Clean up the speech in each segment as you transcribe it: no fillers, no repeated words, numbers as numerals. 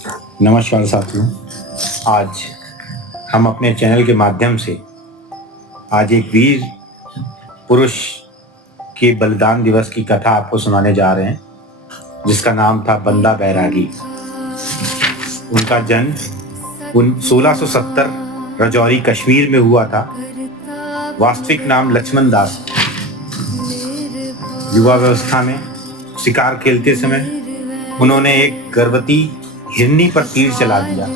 नमस्कार साथियों। आज हम अपने चैनल के माध्यम से आज एक वीर पुरुष के बलिदान दिवस की कथा आपको सुनाने जा रहे हैं, जिसका नाम था बंदा बैरागी। उनका जन्म 1670 राजौरी कश्मीर में हुआ था। वास्तविक नाम लक्ष्मण दास। युवा व्यवस्था में शिकार खेलते समय उन्होंने एक गर्भवती हिरनी पर तीर चला दिया।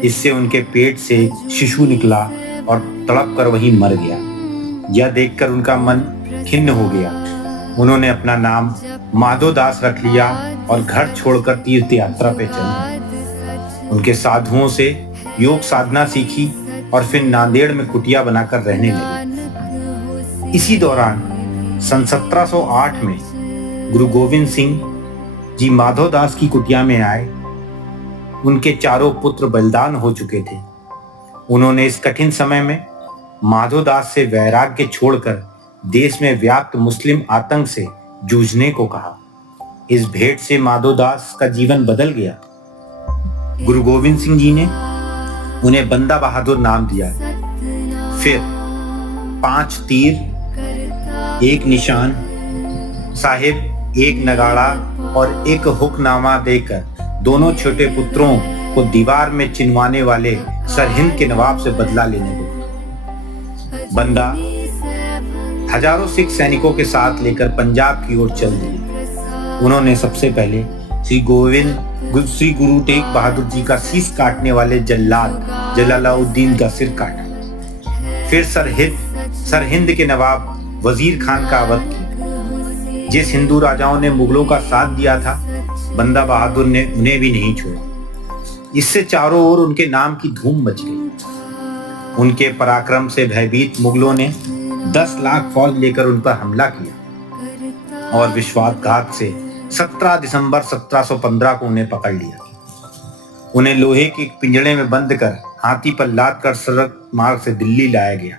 इससे उनके पेट से शिशु निकला और तड़प कर वहीं मर गया। यह देखकर उनका मन खिन्न हो गया। उन्होंने अपना नाम माधो दास रख लिया और घर छोड़कर तीर्थ यात्रा पे चले। उनके साधुओं से योग साधना सीखी और फिर नांदेड़ में कुटिया बनाकर रहने लगे। इसी दौरान सन 1708 में गुरु गोविंद सिंह जी माधो दास की कुटिया में आए। उनके चारों पुत्र बलिदान हो चुके थे। उन्होंने इस कठिन समय में माधो दास से वैराग्य छोड़कर देश में व्याप्त मुस्लिम आतंक से जूझने को कहा। इस भेंट से माधो दास का जीवन बदल गया। गुरु गोविंद सिंह जी ने उन्हें बंदा बहादुर नाम दिया। फिर 5 तीर, 1 निशान साहिब, 1 नगाड़ा और 1 हुक्मनामा देकर दोनों छोटे पुत्रों को दीवार में चिनवाने वाले सरहिंद के नवाब से बदला लेने को। बंदा हजारों सिख सैनिकों के साथ लेकर पंजाब की ओर चल दिए। उन्होंने सबसे पहले श्री गुरु तेग बहादुर जी का शीश काटने वाले जल्लाद जलालुद्दीन का सिर काटा। फिर सरहिंद के नवाब वजीर खान का वध किया। जिस हिंदू राजाओं ने मुगलों का साथ दिया था, बंदा बहादुर ने उन्हें भी नहीं छोड़ा। इससे चारों ओर उनके नाम की धूम मच गई। उनके पराक्रम से भयभीत मुगलों ने 10 लाख फौज लेकर उन पर हमला किया और विश्वासघात से 17 दिसंबर 1715 को उन्हें पकड़ लिया। उन्हें लोहे के पिंजड़े में बंद कर हाथी पर लाद कर सड़क मार्ग से दिल्ली लाया गया।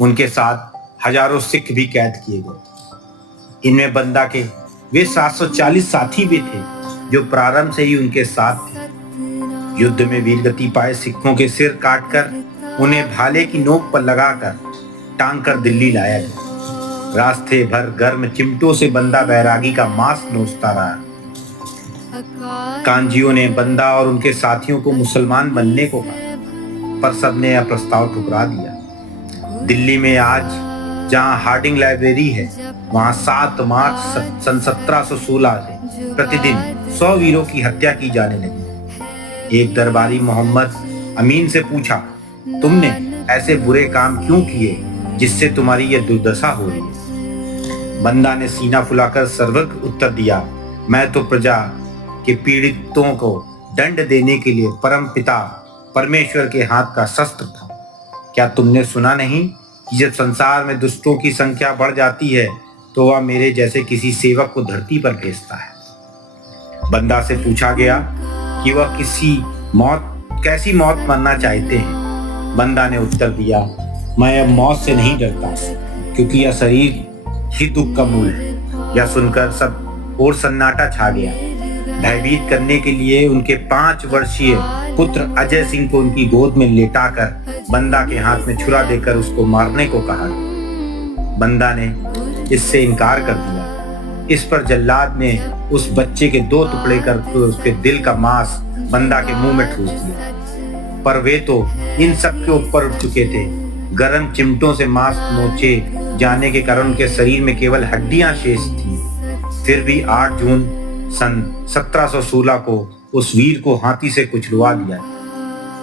उनके साथ हजारों सिख भी कैद किए गए। इनमें बंदा के वे 740 साथी भी थे जो प्रारंभ से ही उनके साथ थे। युद्ध में वीरगति पाए सिखों के सिर काटकर उन्हें भाले की नोक पर लगाकर टांग कर दिल्ली लाया गया। रास्ते भर गर्म चिमटों से बंदा बैरागी का मांस नोचता रहा। कांजियों ने बंदा और उनके साथियों को मुसलमान बनने को कहा, पर सबने यह प्रस्ताव ठुकरा दिया। दिल्ली में आज जहां हार्डिंग लाइब्रेरी है, वहां 7 मार्च सन 1716 से प्रतिदिन 100 वीरों की हत्या की जाने लगी। एक दरबारी मोहम्मद अमीन से पूछा, तुमने ऐसे बुरे काम क्यों किए जिससे तुम्हारी यह दुर्दशा हो रही है? बंदा ने सीना फुलाकर सर्वज्ञ उत्तर दिया, मैं तो प्रजा के पीड़ितों को दंड देने के लिए परम पिता परमेश्वर के हाथ का शस्त्र था। क्या तुमने सुना नहीं कि जब संसार में दुष्टों की संख्या बढ़ जाती है तो वह मेरे जैसे किसी सेवक को धरती पर भेजता है। बंदा से पूछा गया कि वह कैसी मौत मरना चाहते हैं। बंदा ने उत्तर दिया, मैं अब मौत से नहीं डरता, क्योंकि यह शरीर ही दुख का मूल है। यह सुनकर सब और सन्नाटा छा गया। भयभीत करने के लिए उनके 5 वर्षीय पुत्र अजय सिंह को उनकी गोद में लेटाकर बंदा के हाथ में छुरा देकर उसको मारने को कहा। बंदा ने इससे इनकार कर दिया। इस पर जल्लाद ने उस बच्चे के 2 टुकड़े करके उसके दिल का मांस बंदा के मुंह में ठूस दिया। पर वे तो इन सब के ऊपर उठ चुके थे। गर्म चिमटों से मांस नोचे जाने के कारण उनके शरीर में केवल हड्डियां शेष थी। फिर भी 8 जून सन 1716 को उस वीर को हाथी से कुचलवा दिया।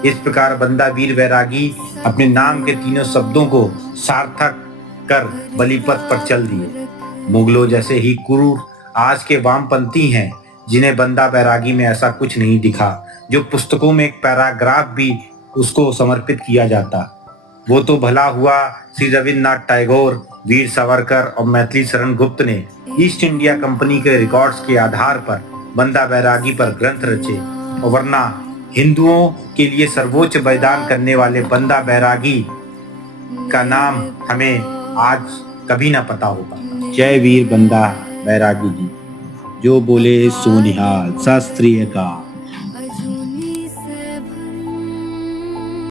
इस प्रकार बंदा वीर वैरागी अपने नाम के तीनों शब्दों को सार्थक कर बलिपथ पर चल दिए। मुगलों जैसे ही क्रूर आज के वामपंथी हैं, जिन्हें बंदा बैरागी में ऐसा कुछ नहीं दिखा जो पुस्तकों में एक पैराग्राफ भी उसको समर्पित किया जाता। वो तो भला हुआ श्री रविन्द्रनाथ टैगोर, वीर सावरकर और मैथिली शरण गुप्त ने ईस्ट इंडिया कंपनी के रिकॉर्ड्स के आधार पर बंदा बैरागी पर ग्रंथ रचे, और वरना हिंदुओं के लिए सर्वोच्च बलिदान करने वाले बंदा बैरागी का नाम हमें आज कभी ना पता होगा। जय वीर बंदा बैरागी जी। जो बोले सो निहाल। सत श्री अकाल।